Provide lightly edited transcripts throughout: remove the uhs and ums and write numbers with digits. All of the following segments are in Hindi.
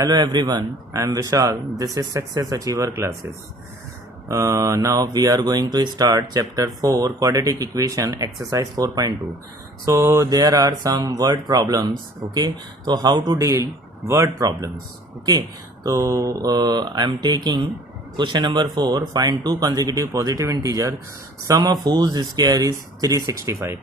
Hello everyone, I am Vishal. This is Success Achiever classes. Now we are going to start chapter 4 quadratic equation exercise 4.2. So there are some word problems. Okay, so how to deal word problems. Okay, so I am taking question number 4. Find two consecutive positive integers, sum of whose square is 365.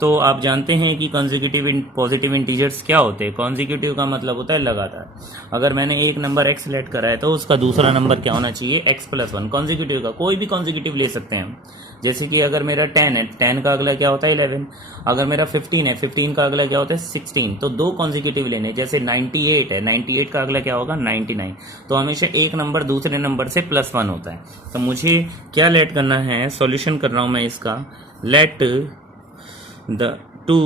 तो आप जानते हैं कि कॉन्जिक्यूटिव पॉजिटिव इंटीजर्स क्या होते हैं। कॉन्जिक्यूटिव का मतलब होता है लगातार। अगर मैंने एक नंबर एक्स सेलेक्ट करा है तो उसका दूसरा नंबर क्या होना चाहिए, एक्स प्लस वन। कॉन्जिक्यूटिव का कोई भी कॉन्जिक्यूटिव ले सकते हैं हम। जैसे कि अगर मेरा 10 है, 10 का अगला क्या होता है 11। अगर मेरा 15 है, 15 का अगला क्या होता है 16। तो दो कॉन्जिक्यूटिव लेने। जैसे 98 है, 98 का अगला क्या होगा 99। तो हमेशा एक नंबर दूसरे नंबर से प्लस वन होता है। तो मुझे क्या लेट करना है, सॉल्यूशन कर रहा हूं मैं इसका। Let the two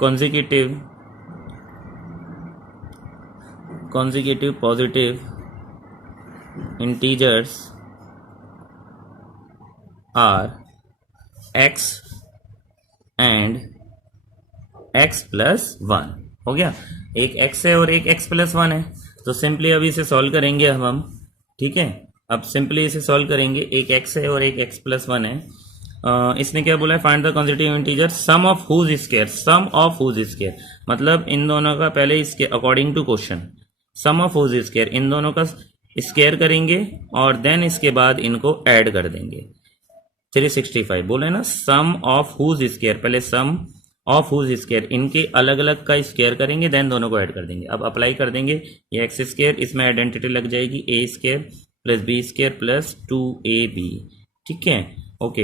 consecutive positive integers are x and x plus 1। हो गया, एक x है और एक x plus 1 है। तो सिंपली अभी इसे सॉल्व करेंगे अब हम। ठीक है, अब सिंपली इसे सॉल्व करेंगे। एक x है और एक x plus 1 है। इसने क्या बोला है, find the consecutive integer sum of whose square. Sum of whose square मतलब इन दोनों का पहले इसके according to question sum of whose square, इन दोनों का स्क्वायर करेंगे और देन इसके बाद इनको ऐड कर देंगे। 365 बोले ना, सम ऑफ हुज स्क्वायर, पहले सम ऑफ हुज स्क्वायर, इनके अलग अलग का स्क्वायर करेंगे देन दोनों को ऐड कर देंगे। अब अप्लाई कर देंगे ये एक्स स्क्वायर, इसमें आइडेंटिटी लग जाएगी A square plus B square plus 2ab। ठीक है, ओके,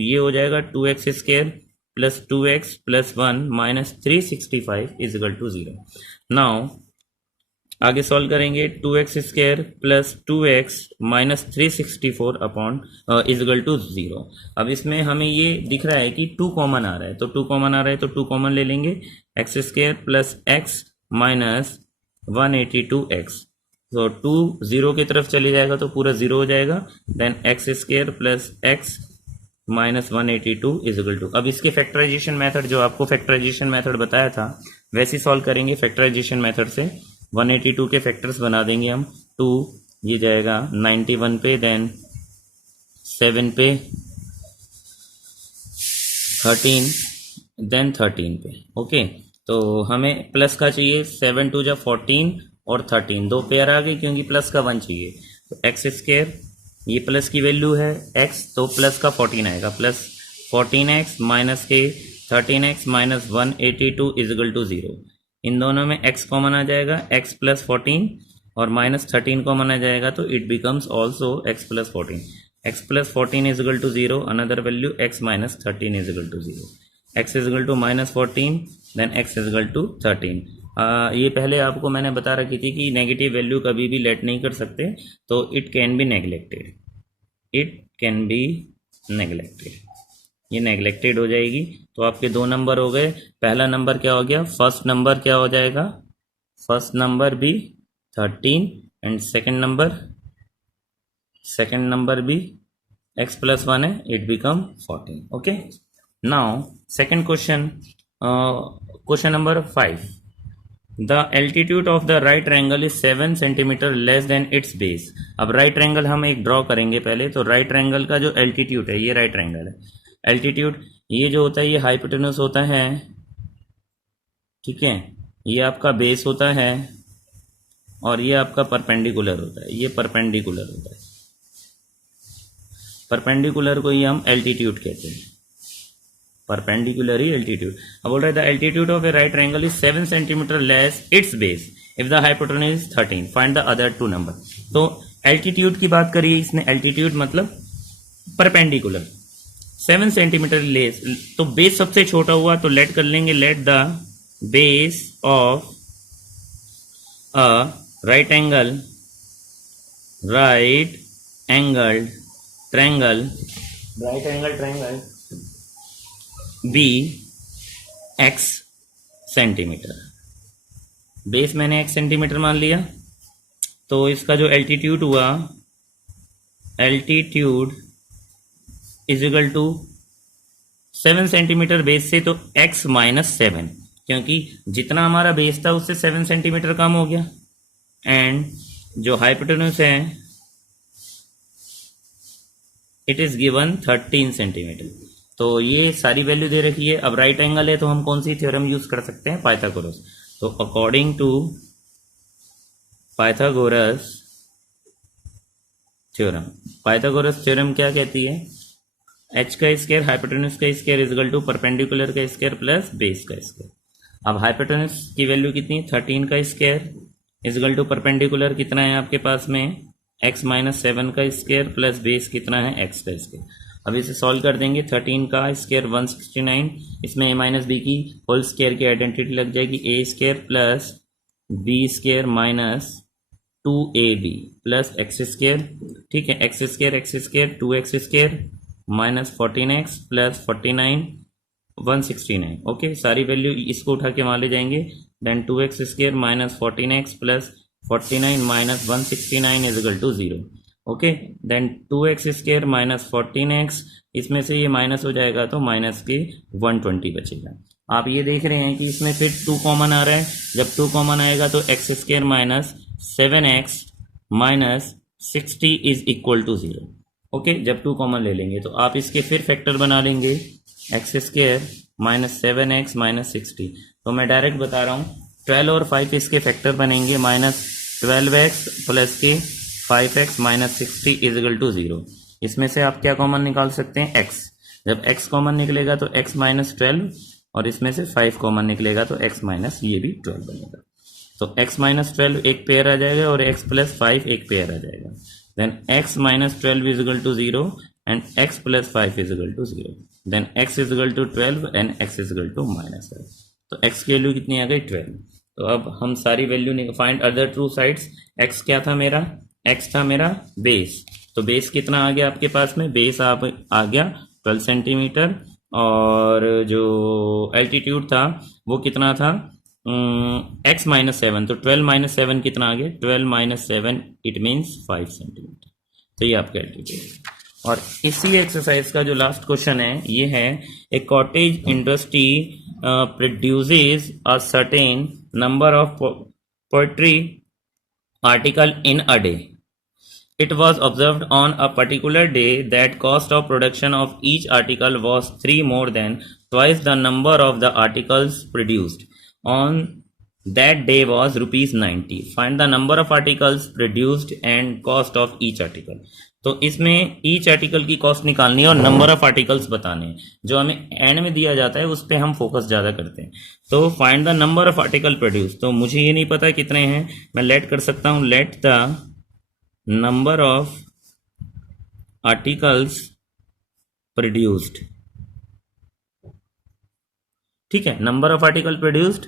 ये हो जाएगा 2x square plus 2x plus 1 minus 365 is equal to 0। Now आगे सॉल्व करेंगे। 2x square plus 2x minus 364 upon is equal to 0। अब इसमें हमें ये दिख रहा है कि 2 कॉमन आ रहा है, तो 2 कॉमन आ रहा है तो 2 कॉमन ले लेंगे। x square plus x minus 182x, तो 2 0 की तरफ चली जाएगा तो पूरा 0 हो जाएगा। Then x square plus x minus 182 is equal to. अब इसके फैक्टराइजेशन मेथड, जो आपको फैक्टराइजेशन मेथड बताया था वैसे सॉल्व करेंगे फैक्टराइजेशन मेथड से। 182 के फैक्टर्स बना देंगे हम। 2 ये जाएगा 91 पे, देन 7 पे, 13, देन 13 पे। ओके, तो हमें प्लस का चाहिए। 7 2 जा 14 और 13 दो पेयर आ गई क्योंकि प्लस का 1 चाहिए। तो एक्स स्क्वायर, ये प्लस की वैल्यू है x, तो प्लस का 14 आएगा, प्लस 14x माइनस के 13x minus 182 is equal to 0। इन दोनों में x कॉमन आ जाएगा, x प्लस 14 और माइनस 13 कॉमन आ जाएगा तो it becomes also x plus 14। x plus 14 is equal to 0, another value x minus 13 is equal to 0। x is equal to minus 14, then x is equal to 13। ये पहले आपको मैंने बता रखी थी कि नेगेटिव वैल्यू कभी भी लेट नहीं कर सकते, तो it can be neglected, it can be neglected, ये नेग्लेक्टेड हो जाएगी। तो आपके 2 नंबर हो गए। पहला नंबर क्या हो गया, फर्स्ट नंबर क्या हो जाएगा, फर्स्ट नंबर भी 13 एंड सेकेंड नंबर भी x प्लस 1 है, it become 14। Okay, now second question, question number 5। The altitude of the right triangle is 7 centimetre less than it's base. अब राइट ट्रायंगल हम एक ड्रॉ करेंगे पहले। तो राइट ट्रायंगल का जो एल्टीट्यूड है, ये राइट ट्रायंगल है। एल्टीट्यूड ये जो होता है ये हाइपोटेनस होता है। ठीक है, ये आपका बेस होता है और ये आपका परपेंडिकुलर होता है, ये परपेंडिकुलर होता है। परपेंडिकुलर को ही हम एल्टीट्यूड कहते हैं, परपेंडिकुलर ही एल्टीट्यूड। अब बोल रहा है the altitude of a right triangle is 7 centimetre less its base if the hypotenuse is 13, find the other 2 number. तो एल्टीट्यूड की बात करिए इसने, एल्टीट्यूड मतलब परपेंडिकुलर 7 सेंटीमीटर लेस, तो बेस सबसे छोटा हुआ तो लेट कर लेंगे, let the base of a right angled triangle be x centimetre. Base मैंने x सेंटीमीटर मान लिया, तो इसका जो एल्टीट्यूड हुआ, altitude is equal to 7 centimetre base से तो x माइनस 7, क्योंकि जितना हमारा बेस था उससे 7 सेंटीमीटर कम हो गया। एंड जो हाइपोटेन्यूज है इट इज गिवन 13 सेंटीमीटर। तो ये सारी वैल्यू दे रखी है। अब राइट एंगल है तो हम कौन सी थ्योरम यूज कर सकते हैं, पाइथागोरस। तो according to Pythagoras theorem, Pythagoras theorem क्या कहती है, एच का स्क्वायर हाइपोटेन्यूज का स्क्वायर इजगल टू परपेंडिकुलर का स्क्वायर प्लस बेस का स्क्वायर। अब हाइपोटेन्यूज की वैल्यू कितनी, 13 का स्क्वायर इजगल टू परपेंडिकुलर कितना है आपके पास में, x माइनस 7 का स्क्वायर प्लस बेस कितना है, x का स्क्वायर। अब इसे सॉल्व कर देंगे, 13 का स्क्वायर 169, इसमें a माइनस बी की होल स्क्वायर की आइडेंटिटी लग जाएगी, a square plus B square minus 2ab plus x square. ठीक है, x square 2x square minus 14x plus 49 169। Okay, सारी वैल्यू इसको उठा के वहां ले जाएंगे, then 2x square minus 14x plus 49 minus 169 is equal to 0। Okay, then 2x square minus 14x, इसमें से ये माइनस हो जाएगा तो माइनस के 120 बचेगा। आप ये देख रहे हैं कि इसमें फिर 2 कॉमन आ रहा है, जब 2 कॉमन आएगा तो x square minus 7x minus 60 is equal to 0। Okay, जब 2 कॉमन ले लेंगे तो आप इसके फिर फैक्टर बना लेंगे, x square minus 7x minus 60। तो मैं डायरेक्ट बता रहा हूँ 12 और 5 इसके फैक्टर बनेंगे, माइनस 12x प्लस के 5x minus 60 is equal to 0। इसमें से आप क्या कॉमन निकाल सकते हैं, x। जब x कॉमन निकलेगा तो x माइनस 12 और इसमें से 5 कॉमन निकलेगा तो x माइनस ये भी 12 बनेगा। तो x माइनस 12 एक पेयर आ जाएगा और x प्लस 5 एक पेयर आ जाएगा। Then x minus 12 is equal to 0 and x plus 5 is equal to 0। Then x is equal to 12 and x is equal to minus 12। तो x की वैल्यू कितनी आ गई, 12। तो अब हम सारी value find other true sides. x क्या था मेरा, x था मेरा बेस। तो बेस कितना आ गया आपके पास में, बेस आप आ गया 12 सेंटीमीटर, और जो एल्टीट्यूड था वो कितना था, x माइनस 7। तो 12 माइनस 7 कितना आ गया, 12 माइनस 7 इट मीन्स 5 सेंटीमीटर। तो ये आपका एल्टीट्यूड। और इसी एक्सरसाइज का जो लास्ट क्वेश्चन है ये है, a cottage industry produces a certain number of poetry article in a day. It was observed on a particular day that cost of production of each article was 3 more than twice the number of the articles produced. On that day was rupees 90. Find the number of articles produced and cost of each article. तो इसमें ईच आर्टिकल की कॉस्ट निकालनी है और नंबर ऑफ आर्टिकल्स बताने हैं। जो हमें एंड में दिया जाता है उस पर हम फोकस ज्यादा करते हैं। तो find the number of article produce, तो मुझे ये नहीं पता कितने हैं, मैं लेट कर सकता हूं, let the number of articles produced। ठीक है, number of article produced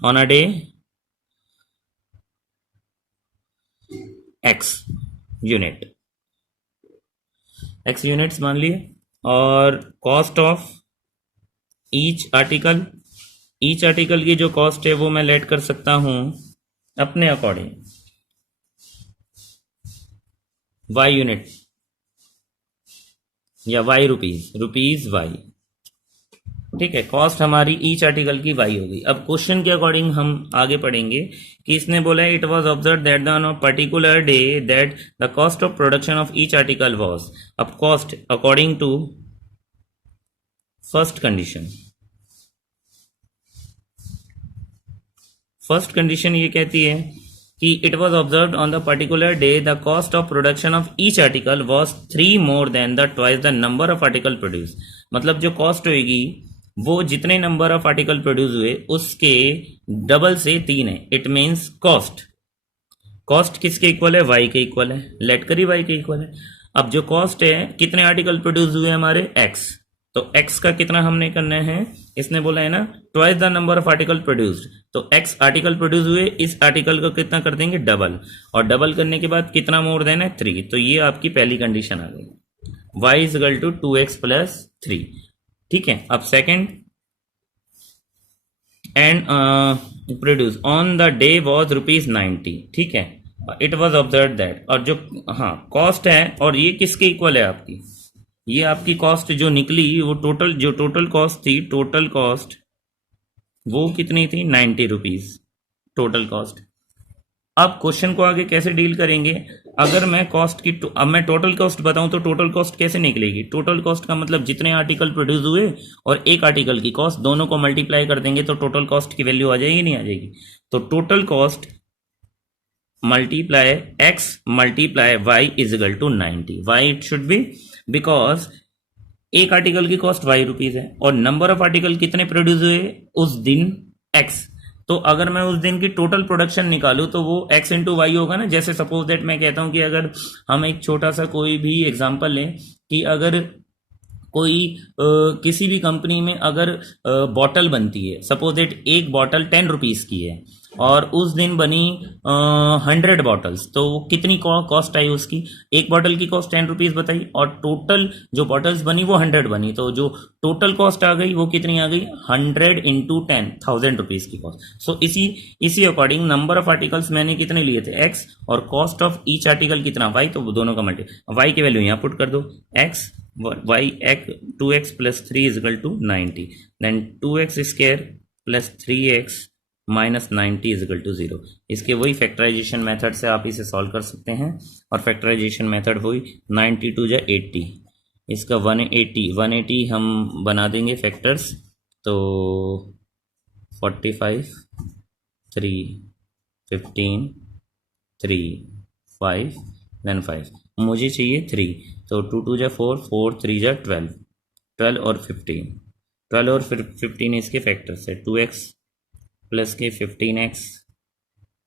on a day x unit, x units मान लिए, और cost of each article, each article की जो कॉस्ट है वो मैं लेट कर सकता हूं अपने अकॉर्डिंग y यूनिट या y रुपीज y। ठीक है, कॉस्ट हमारी ईच आर्टिकल की y होगी। अब क्वेश्चन के अकॉर्डिंग हम आगे पढ़ेंगे कि इसने बोला है it was observe that the on a particular day that the cost of production of each article was. अब cost according to first condition, first condition ये कहती है कि it was observe on the particular day the cost of production of each article was 3 more than the twice the number of article produce. मतलब जो कॉस्ट होगी वो जितने नंबर ऑफ आर्टिकल प्रोड्यूस हुए उसके डबल से 3 है। इट मीन्स कॉस्ट, कॉस्ट किसके इक्वल है, y के इक्वल है, लेट करी y के इक्वल है। अब जो कॉस्ट है, कितने आर्टिकल प्रोड्यूस हुए हमारे, x, तो x का कितना हमने करना है, इसने बोला है ना twice the number of article produced, तो x आर्टिकल प्रोड्यूस हुए, इस आर्टिकल को कितना कर देंगे, डबल, और डबल करने के बाद कितना मोर देन है, 3। तो ये आपकी पहली कंडीशन आ गई, y is equal to 2x plus 3। ठीक है, अब second, and produce on the day was rupees 90। ठीक है, इट वॉज ऑब्जर्व दैट, और जो हाँ कॉस्ट है, और ये किसके इक्वल है आपकी, ये आपकी कॉस्ट जो निकली वो टोटल, जो टोटल कॉस्ट थी, टोटल कॉस्ट वो कितनी थी, 90 रुपीज टोटल कॉस्ट। अब क्वेश्चन को आगे कैसे डील करेंगे, अगर मैं कॉस्ट की अब मैं टोटल कॉस्ट बताऊं तो टोटल कॉस्ट कैसे निकलेगी, टोटल कॉस्ट का मतलब जितने आर्टिकल प्रोड्यूस हुए और एक आर्टिकल की कॉस्ट दोनों को मल्टीप्लाई कर देंगे तो टोटल कॉस्ट की वैल्यू आ जाएगी, नहीं आ जाएगी। तो total cost multiply x multiply y is equal to 90। Why it should be, because एक आर्टिकल की कॉस्ट y रुपीज है और नंबर ऑफ आर्टिकल कितने प्रोड्यूस हुए उस दिन x। तो अगर मैं उस दिन की टोटल प्रोडक्शन निकालूं तो वो x इंटू वाई होगा ना। जैसे सपोज दैट मैं कहता हूं कि अगर हम एक छोटा सा कोई भी एग्जांपल लें कि अगर कोई किसी भी कंपनी में अगर बॉटल बनती है, सपोज दैट एक बॉटल 10 रुपीज की है और उस दिन बनी 100 बॉटल्स, तो कितनी कॉस्ट आई उसकी, एक बॉटल की कॉस्ट 10 रुपीज बताई और टोटल जो बॉटल्स बनी वो 100 बनी, तो जो टोटल कॉस्ट आ गई वो कितनी आ गई 100 इंटू 10, 1000 रुपीज की कॉस्ट। सो इसी अकॉर्डिंग नंबर ऑफ आर्टिकल्स मैंने कितने लिए थे x और कॉस्ट ऑफ ईच आर्टिकल कितना y, तो दोनों का मल्टी y की वैल्यू यहाँ पुट कर दो, x y 2x plus 3 is equal to 90, then 2x square plus 3x minus 90 is equal to 0। इसके वही फैक्टराइजेशन मेथड से आप इसे सॉल्व कर सकते हैं और फैक्टराइजेशन मेथड वही 92 जा 80, इसका 180 हम बना देंगे फैक्टर्स, तो 45 3 15 3 5 देन 5, मुझे चाहिए 3, तो 2 2 जा 4 4 3 जा 12, 12 और 15 इसके फैक्टर्स है, 2x प्लस के 15x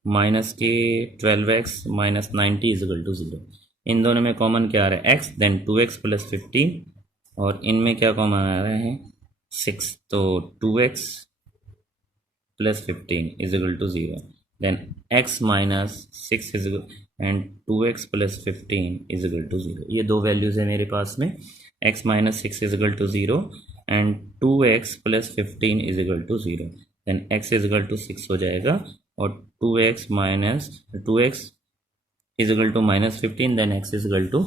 माइनस के 12x minus 90 is equal to 0। इन दोनों में कॉमन क्या आ रहा है x, देन 2x प्लस 15 और इनमें क्या कॉमन आ रहा है 6, तो 2x plus 15 is equal to 0, then x minus 6 is and 2x plus 15 is equal to 0। ये दो वैल्यूज है मेरे पास में, x minus 6 is equal to 0 and 2x plus 15 is equal to 0, then x is equal to 6 हो जाएगा और 2x is equal to minus 15, then x is equal to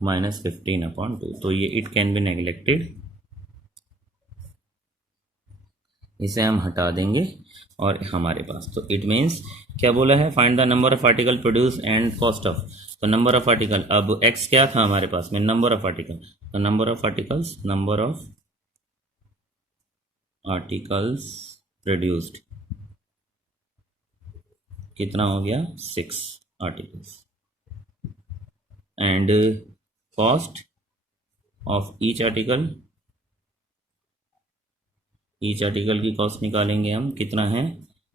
minus 15 upon 2। तो ये इट कैन बी नेग्लेक्टेड, इसे हम हटा देंगे और हमारे पास तो इट मीन्स क्या बोला है, find the number of article produce and cost of, तो नंबर ऑफ आर्टिकल, अब x क्या था हमारे पास में नंबर ऑफ आर्टिकल, तो नंबर ऑफ आर्टिकल्स प्रोड्यूस्ड कितना हो गया 6 articles and cost of each article की कॉस्ट निकालेंगे हम, कितना है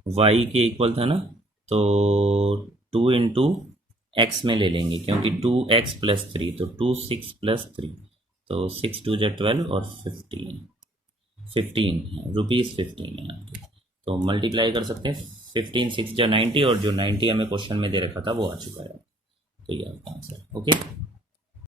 y के इक्वल था ना, तो 2 इंटू एक्स में ले लेंगे क्योंकि 2x प्लस 3, तो 2 6 प्लस 3, तो 6 2 जा 12 और 15 रुपीज़ 15 है आपके, तो मल्टीप्लाई कर सकते हैं, 15 6 जा 90 और जो 90 हमें क्वेश्चन में दे रखा था वो आ चुका है, तो ये आपका आंसर। ओके।